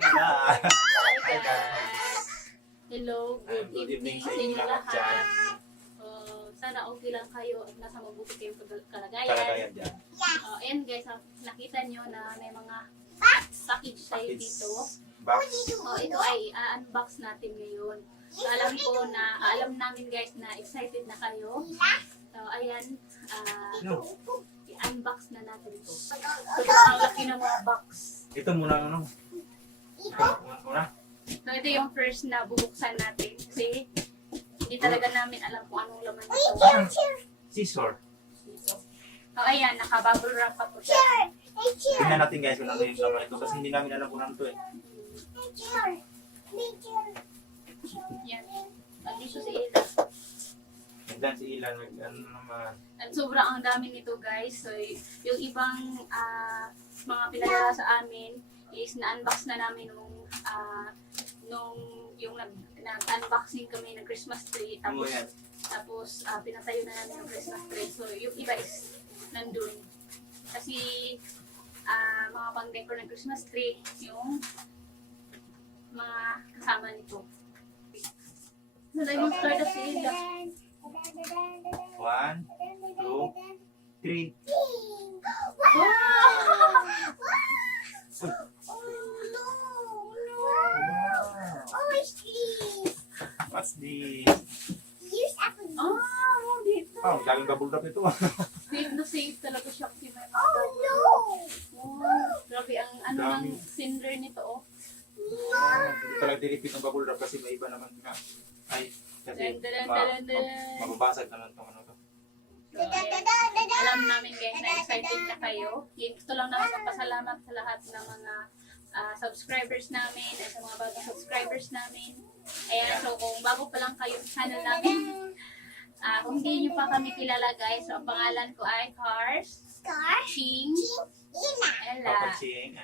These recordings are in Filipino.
Hi. Hi guys! Hello, good evening sa inyo lahat. Sana okay lang kayo at nasa mabuti kayong kalagayan. Kalagayan dyan. And guys, nakita nyo na may mga package tayo dito. Box. Ito ay unbox natin ngayon. So, alam namin guys na excited na kayo. So, ayan, i-unbox na natin ito. So, ang laki ng mga box. Ito muna ano. Muna. So, ito yung first na bubuksan natin kasi hindi talaga namin alam kung anong laman nito. Scissor. So, ayan, naka-bubble wrap pa po siya. Tingnan natin guys kung ano yung laman ito kasi hindi namin alam kung ano ito eh. Yan. Andito si Ella. Tignan si Ilan. Ano naman. At sobrang ang dami nito guys. So, yung ibang mga pinadala sa amin is na-unbox na namin nung yung nag-unboxing kami ng Christmas tree. Tapos pinatayo na namin yung Christmas tree. So, yung iba is nandun. Kasi mga pang-decor ng Christmas tree, yung mga kasama nito. So, tayo mag-start na si Ella. 1, 2, 3. What's this? Dito. Oh, daming bubble wrap ito. Safe na safe talaga siya kasi may mga grabe ang ano ng cinder nito Hindi talaga diripit ng bubble wrap kasi may iba naman nga. Ay, kasi mababasag naman itong ano to. So, alam namin guys na excited na kayo. Gusto lang namin magpasalamat sa lahat ng mga subscribers namin at sa mga bagong subscribers namin. Ayan, so kung bago pa lang kayo sa channel namin, kung hindi nyo pa kami kilala guys, so ang pangalan ko ay Ching Ella. Papa Ching.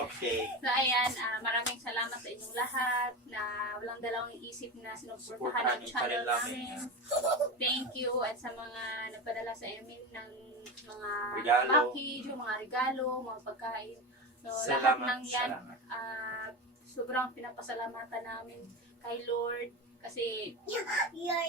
Okay. So ayan, maraming salamat sa inyong lahat na walang dalawang isip na sinuportahan ang channel namin. Thank you at sa mga nagpadala sa amin ng mga package, mga regalo, mga pagkain. So lahat ng yan, sobrang pinapasalamatan namin kay Lord kasi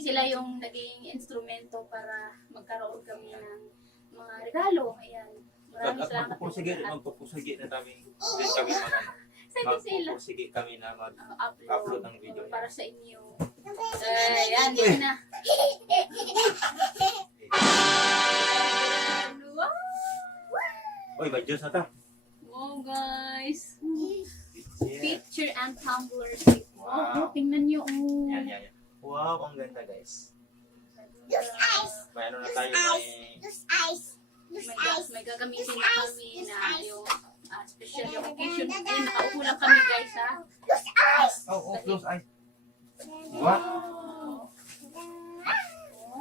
sila yung naging instrumento para magkaroon kami ng mga regalo. Ayan. Maraming salamat po sa lahat. Magpupusigi na kami. Magpupusigi kami na mag-upload ng video. Para sa inyo. Ayan, dito na. Uy, may Diyos na ta. Wow guys. Yeah. Picture and tumbler. Wow. Tingnan nyo. Yan. Wow, ang ganda guys. May ano na tayo, May gagamitin na kami na yung special occasion. Ayun, nakaupo lang kami guys ha. close eyes. What?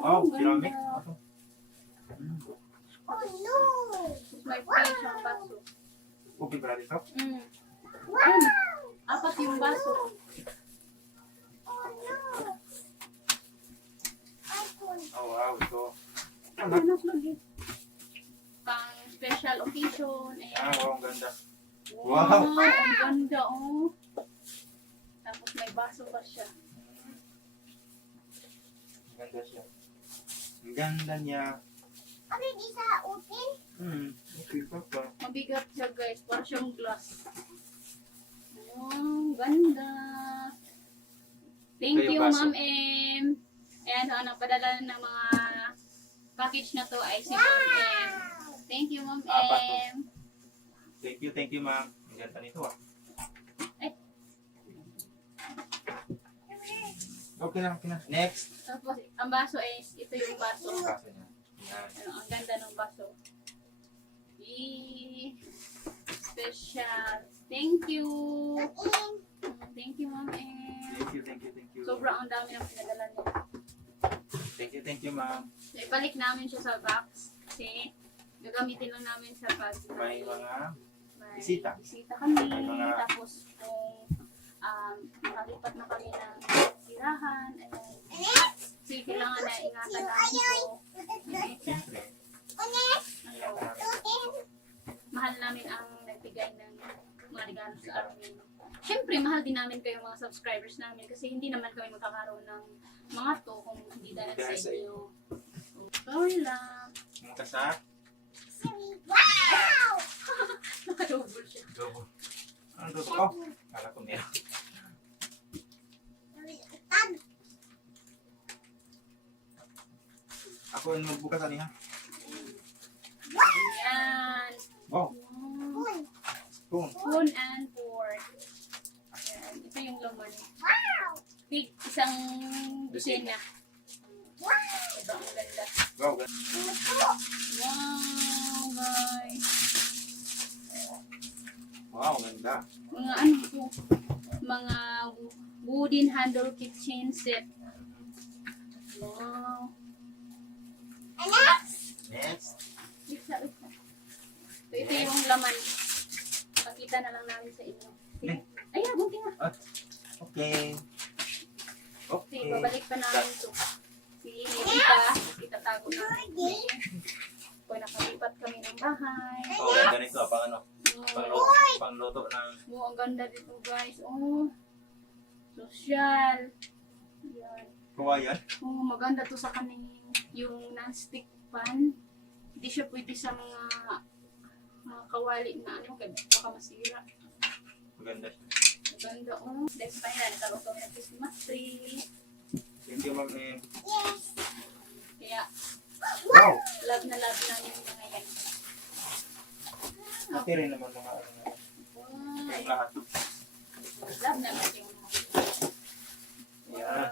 Wow, ceramic. May face ang baso. Okay ba dito? Apat yung baso. Oh wow, ito. Pang special occasion. Ayan. Wow, ang ganda. Wow, ang ganda oh. Tapos may baso pa siya. Ang ganda siya. Ang ganda niya. Okay pa. Mabigat siya guys, para siyang glass. Oh, ganda. Thank you, Ma'am M. Ayan, ang nagpadala ng mga package na to ay si Ma'am M. Thank you, Ma'am M. Thank you, ma'am. Ang ganda nito Okay na. Next. Tapos, ang baso is, ito yung baso. Baso niya. Yan. Ang ganda ng baso. Special. Thank you. Thank you, Ma'am M. Thank you. Sobrang ang dami ng pinadala niya. Thank you, ma'am. So, ibalik namin siya sa box kasi gagamitin lang namin sa pag May mga may bisita. bisita kami. May mga- Tapos kung makalipat na kami ng tirahan, so kailangan na ingatan namin ito. Siyempre. Ano, mahal namin ang nagbigay ng mga regalo sa amin. Siyempre, mahal din namin kayo mga subscribers namin kasi hindi naman kami magkakaroon ng mga to kung hindi dahil sa inyo. Sorry lang. Mga sa? Nakadouble siya. Double. Ano to ko? Kala ko meron. Ako yung magbukas ani ha. Ayan. Wow. Spoon. Spoon and fork. Ayan. Ito yung laman. Big, isang dosena. Ito ang ganda. Wow. Wow, guys. Wow, ganda. Mga ano to? Mga wooden handle kitchen set. Wow. Next. Bisa. Ito yung laman. Pakita na lang namin sa inyo. Ayan, bunti nga. Okay. Okay, Okay. babalik pa namin ito. Si Tita, itatago namin. Kung nakalipat kami ng bahay. Oh, ganda nito. Pang ano? Oh, Pangluto ng... ang ganda dito guys. Oh, social. Yan. Kuha yan? Oh, maganda to sa kanin. Yung non-stick pan. Hindi siya pwede sa mga kawali na ano, kaya baka masira. Maganda. Maganda, oh. Next pa yan, nagkaroon kami ng Christmas tree. Thank you, ma'am. Kaya, Wow! love na love namin yung mga yan. Okay rin naman mga yung lahat. Love namin yung mga Yan.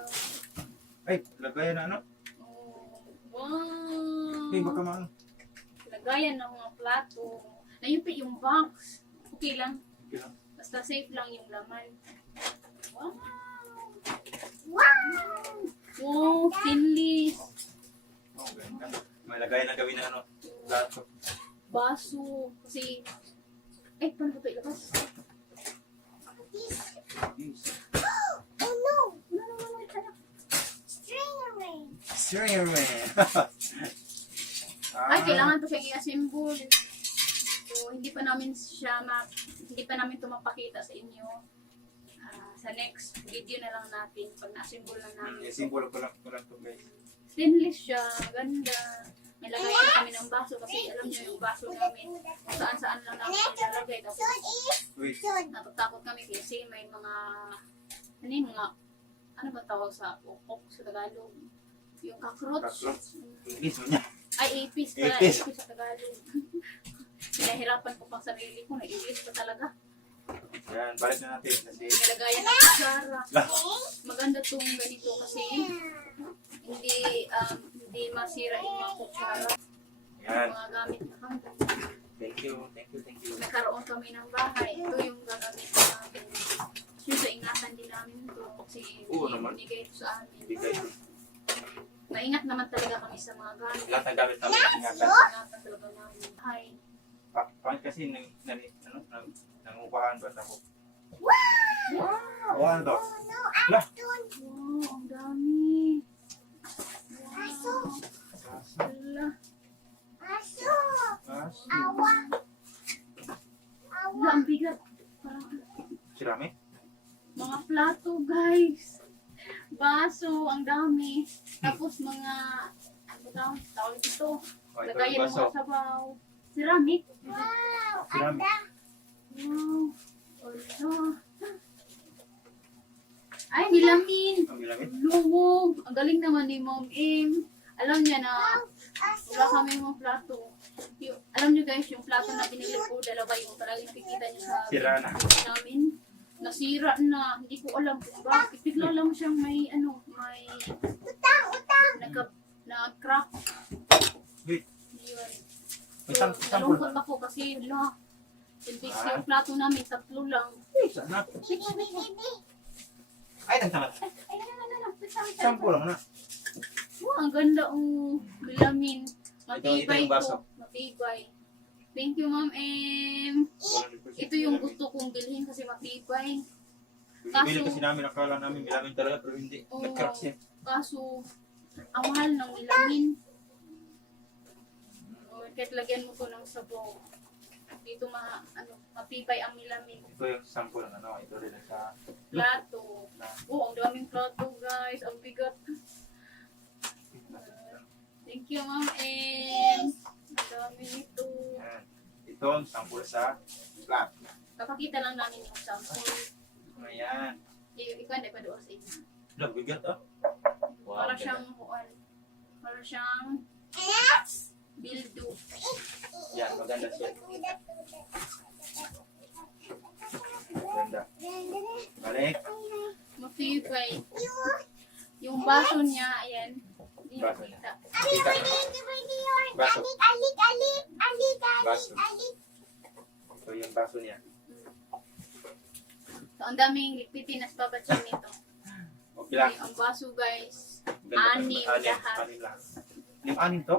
Ay, lagayan na ano? Oh, wow! Hey, baka maano. Lagayan ng mga plato. Ayun pa yung box. Okay lang. Okay lang. Basta safe lang yung laman. Wow! Wow! Stainless. Oh, ganda. May lagayan na gawin na ano. Plato. Baso. Kasi, paano ko ito ilabas? No, wait ka lang. Steering man. Ay, kailangan pa siyang i-assemble. So, hindi pa namin ito mapakita sa inyo. Sa next video na lang natin, pag na-assemble na namin. Simbolo ko lang to guys. Stainless siya, ganda. May lagayan kami ng baso kasi alam niyo yung baso namin kung saan-saan lang namin ilalagay. Tapos Wait. natatakot kami kasi may mga ano ba tawag sa ukok sa Tagalog? Yung cockroach. English mo niya. Ay, apis pala. Apis. Apis sa Tagalog. Pinahirapan ko pang sarili ko na English pa talaga. Yan, balik na natin. Kasi Nilagayan ng kutsara. Maganda tong ganito kasi hindi masira yung mga kutsara. yan. Mga gamit na kami. Thank you. Nagkaroon kami ng bahay. Ito yung gagamit namin. Siyempre, ingatan din namin ito kasi Oo naman. binigay ito sa amin. Bigay. Maingat naman talaga kami sa mga gamit. Lahat ng gamit namin ingatan. Ingatan talaga namin. Hi. Pangit kasi nangupahan ba ako? Wow! Ano to? Wow, ang dami. Wow. Wala. Wala, ang bigat. Parang Sirami? mga plato, guys. Baso, ang dami. Tapos mga, ano tawag ito? O, ito Lagayan yung mo baso. sa sabaw. Ceramic. Sirami. Wow. Wala. Ay, nilamin. Ang gilamit? Luwog. Ang galing naman ni Mom Im. Alam niya na wala kami mga plato. Alam niyo guys, yung plato na binili ko, dalawa yung talagang nakikita niyo sa Sira na. video namin. Nasira na. Hindi ko alam kung bakit. Bigla lang siyang may nag-crack. Wait. Yun. May So, sampul nalungkot na. ako kasi yung plato namin, 3 lang. Sana. Ay, tangtangat. Sampul lang na. Wow, ang ganda ang bilamin. Ito Matibay yung baso. to. Matibay. Thank you, Ma'am M. Ito yung gusto kong bilhin kasi matibay. Bibili kasi namin, akala namin milamin talaga pero hindi. Oo. Nag-crack siya. Kaso, ang mahal ng bilamin. Kahit lagyan mo to ng sabaw. dito mapipay ang milamig. Ito yung sample ng ano, ito rin sa Plato. Oh, ang daming plato guys. Ang bigat. Thank you, Ma'am M. Ang dami nito. Yan. Ito ang sample sa flat. Kapakita lang namin yung sample. Ayan. Ikaw hindi pa doon sa inyo. Bigat ah. Wow, Para ganda. siyang kuan. Para siyang bildo. Yan, maganda siya. Maganda. Balik. Mapipay. Yung baso niya, ayan. Hindi Baso makita. Kita. Baso. Baso. Ito yung baso niya. So, ang daming lipitin na babatsin nito. Okay lang. Okay, ang baso guys. Ganda. Anim lahat. Anim lang. Anim to?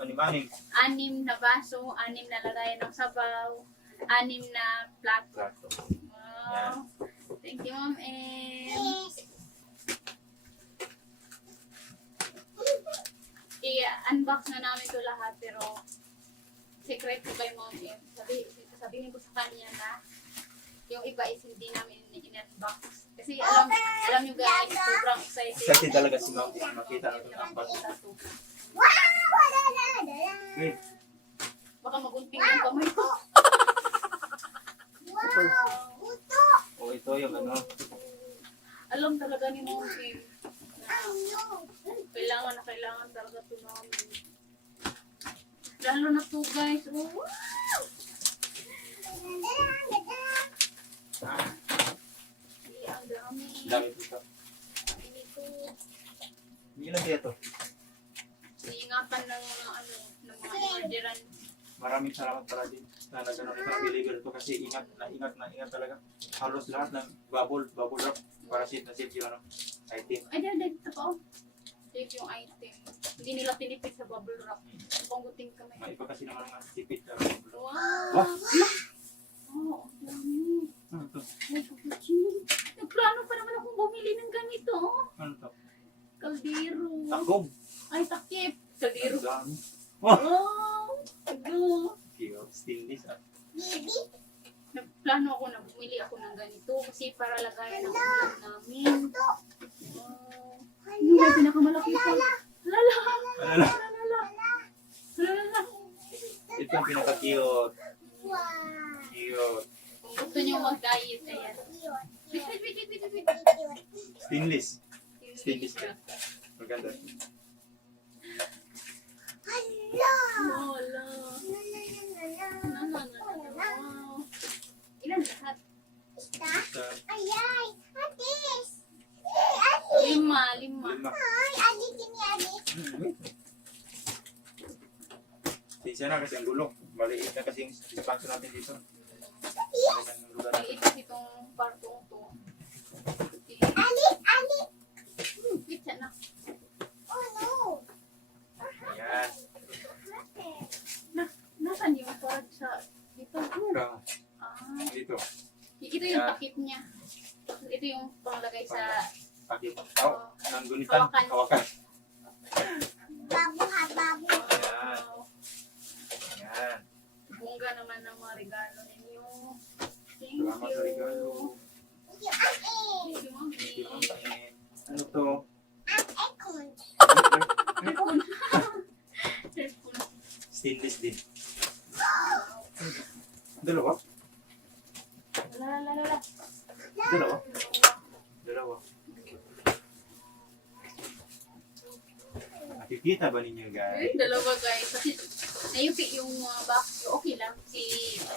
Anim. Anim. 6 na baso, 6 na lagayan ng sabaw, 6 na plato. Plato. Wow. Thank you, Ma'am M. I-unbox na namin ito lahat, pero secret ko kay Ma'am M. Sabihin ko sa kanya na yung iba is hindi namin in-unbox. Kasi alam nyo guys, sobrang excited. Excited talaga si Ma'am. Makita natin ang unbox. Okay. Baka magunting ang kamay ko. Oh, ito yung ano. Alam talaga ni Ma'am M na kailangan talaga ito namin. Lalo na to guys. Oh, wow! Ang dami. Dami ito. Hindi lang dito. Iingatan ng mga ng mga orderan. Maraming salamat pala din na nagano nito ang deliver ito kasi ingat talaga. Halos lahat ng bubble wrap para safe na safe yung ano, item. Ay, dito pa. Safe yung item. Hindi nila tinipid sa bubble wrap. Pangguting kami. May iba kasi naman mga tipid na bubble wrap. Wow! Oh, ang dami. Ano to? Ay, cappuccino. Nagplano pa naman akong bumili ng ganito. Ano to? Kaldero. Takog! Ay, takip. Kaldero. Ang dami. Wow! Go! Cute. Stainless ah. Nagplano ako na bumili ako ng ganito kasi para lagayan ang ulam namin. Wow! Ano ba pinakamalaki ito? Lala! Alala. Lala! Ito ang pinaka-cute. Cute. Kung gusto niyo mag-diet, ayan. Wait. Stainless. Stainless ka. Maganda. Wala. Wow. Ilan lahat? Sa 5. lima. Wait. Sisa na kasi ang gulo. Maliit na kasi yung expansion natin dito. Maliit ang lugar natin. Maliit kasi itong partong to. Pizza na. Ayan. Nasaan yung part sa dito? Ikaw. Dito. Ito yung takip niya. Ito yung panglagay sa Pakit. Oh, ang gunitan. Hawakan. Ayan. Ayan. Bongga naman ng mga regalo ninyo. Thank Salamat sa regalo. you, Mami. Ano to? Cellphone. Stainless din. Dalawa? Lala. Dalawa. Nakikita ba ninyo guys? Dalawa guys. Kasi nayupi yung mga box. Okay lang. Kasi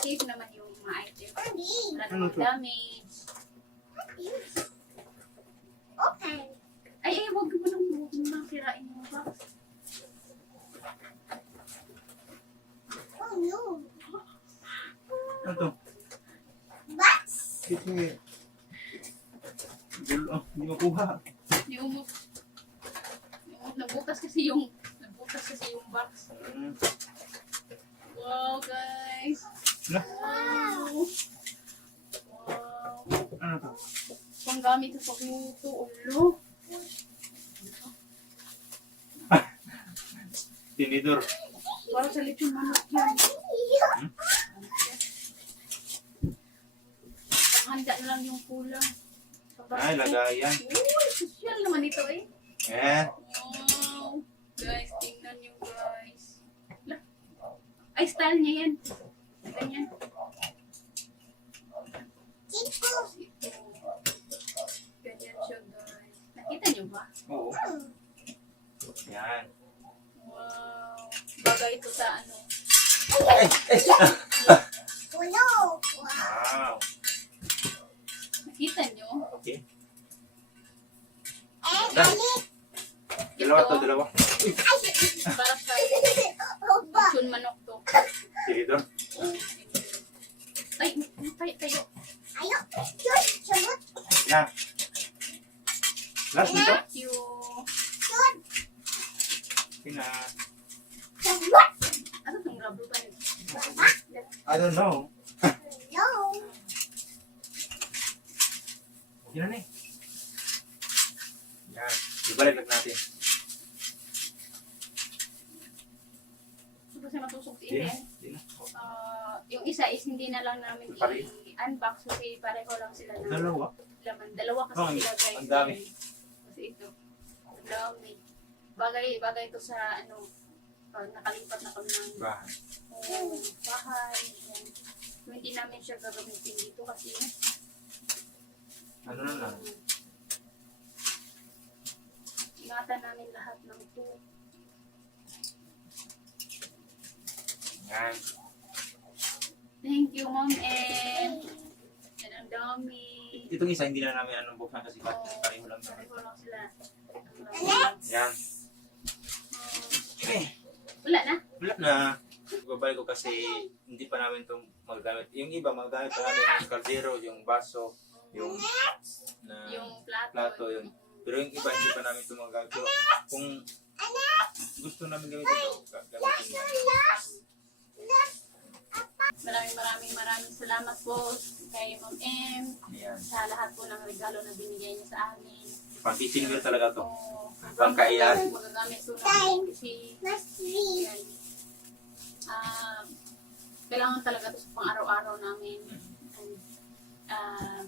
safe naman yung mga item. Wala Ano namang to? damage. Ay, huwag mo nang sirain yung box. Ano to? Ito eh. Gulo. Hindi makuha. Nabutas kasi yung box. Wow, guys. Lah. Wow. Ano to? Panggamit sa pagluto. Ulo. Tinidor. Para sa lechon manok yan. Handa na lang yung kulang. Ay, lagayan. Uy, social naman ito eh. Eh, Wow. Guys, tingnan nyo guys. Lah. Ay, style niya yan. Ganyan. Ganyan siya guys. Nakita nyo ba? oo. Yan. Wow. Bagay ito sa ano. Wow. Nakita nyo? Okay. Dalawa to, dalawa. Para sa chun manok to. Sige doon. Ay, tayo. Yan. Last nito. Thank you. Sina. Ano itong rubber band? I don't know. Okay na eh. Yan. Ibalik lang natin. Kasi matusok si Hindi na. Eden. Hindi na. Yung isa is hindi na lang namin Pare- i-unbox kasi pareho lang sila ng Dalawa. laman. Dalawa kasi Oh, sila guys. ang dami. Kasi ito. Ang dami. Bagay ito sa ano, pag nakalipat na kami ng Bahay. bahay. Yan. So, hindi namin siya gagamitin dito kasi Ano na lang. ingatan namin lahat ng ito. Yan. Thank you, Mom and yan ang dami. Itong isa hindi na namin anong buksan kasi pareho lang naman. Pareho lang sila. Ang dami. Yan. Okay. Wala na? Wala na. Babalik ko kasi hindi pa namin itong magagamit. Yung iba magagamit pa namin yung kaldero, yung baso, yung Yung plato. plato, yun. Pero yung iba hindi pa namin ito magagamit. So, kung gusto namin gamitin ito, gamitin namin. Maraming salamat po kay Ma'am M Ayan. sa lahat po ng regalo na binigay niya sa amin. Pang-teaching meal talaga to. Pangkailan. Magagamit po namin kasi yan. Kailangan talaga ito sa pang-araw-araw namin. And,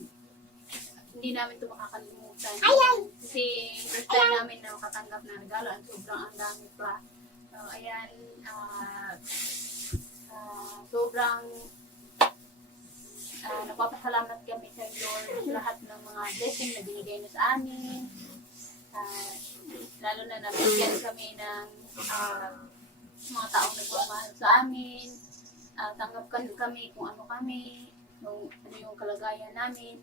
hindi namin ito makakalimutan. Kasi first time namin na makatanggap ng regalo at sobrang ang dami pa. So, ayan. Sobrang napapasalamat kami sa Lord sa lahat ng mga blessing na binigay niya sa amin. Lalo na nabigyan kami ng mga taong nagmamahal sa amin. Tanggap kami kung ano kami, ano yung kalagayan namin.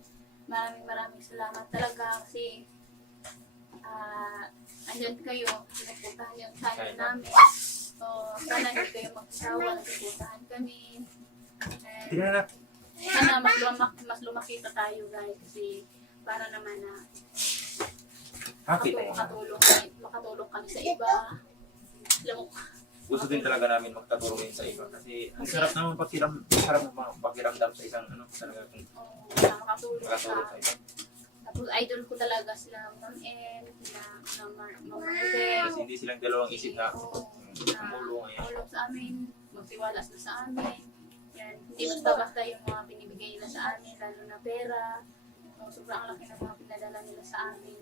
Maraming salamat talaga kasi andyan kayo, pinupuntahan yung channel namin. So, sana hindi kayo magsasawa, nagpupuntahan kami. And, Tingnan na. sana mas lumaki pa tayo guys kasi para naman na Happy tayo. makatulong kami sa iba. Alam mo, Gusto din talaga namin magkatulong sa iba kasi ang sarap naman pakiramdam sa isang ano talaga kung makatulong makatulong sa sa iba. tapos idol ko talaga sila Ma'am M, sila Ma'am Kasi Marcel. hindi silang dalawang isip na tumulong ayan. Tulong sa amin, magtiwala sila sa amin. Yan. Hindi basta-basta yung mga binibigay nila sa amin, lalo na pera. Sobrang laki ng mga pinadala nila sa amin.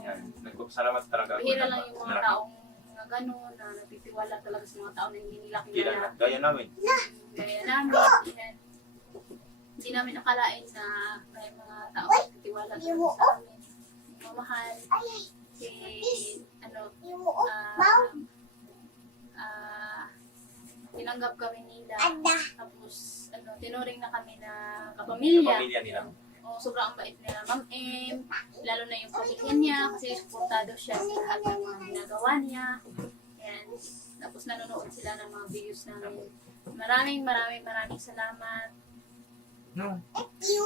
Yan. Nagpapasalamat talaga ako. Bihira lang yung mga taong na gano'n, na napitiwala talaga sa mga tao na hindi nila kilala. Gaya namin. Gaya namin. Yan. Hindi namin nakalain na may mga tao na napitiwala talaga sa amin. Mamahal. Si, tinanggap kami nila. Tapos, tinuring na kami na kapamilya. Pamilya nila. Sobrang bait nila Ma'am M, lalo na yung pamilya niya kasi suportado siya sa lahat ng mga ginagawa niya. Yan. Tapos nanonood sila ng mga videos namin. Maraming salamat. No. Thank you.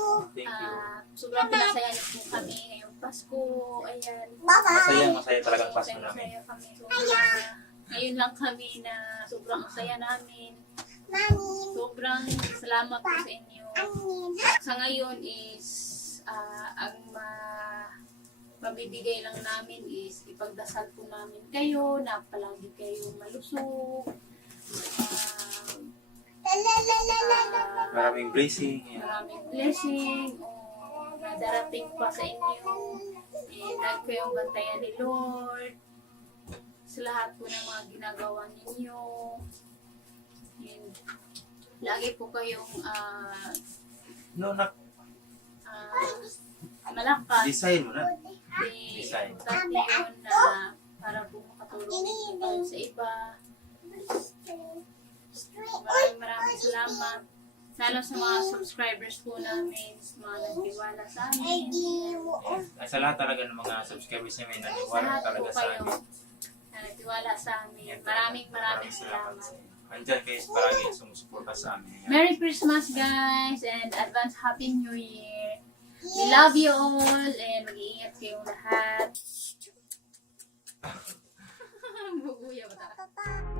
Sobrang pinasaya niyo po kami ngayong Pasko. Ayan. Masaya talagang Pasko namin. Masaya kami. Ngayon lang kami na sobrang saya namin. Sobrang salamat po sa inyo. Sa ngayon is ang mabibigay lang namin is ipagdasal po namin kayo na palagi kayong malusog. Maraming blessing. Yan. Maraming blessing na darating pa sa inyo. And lagi kayong bantayan ni Lord sa lahat po ng mga ginagawa ninyo. And lagi po kayong No, malakas. design mo na. Design. Importante yun na para po makatulong din po kayo sa iba. Maraming salamat. Lalo sa mga subscribers po namin, sa mga nagtiwala sa amin. Ay, sa lahat talaga ng mga subscribers namin, Sa naniwala lahat talaga po sa kayo amin. na nagtiwala sa amin. Yan, Maraming salamat salamat. sa inyo. Andyan kayo palagi sumusuporta sa amin. Yan. Merry Christmas guys and advance Happy New Year. We love you all and mag-iingat kayong lahat. Bubuya ba talaga?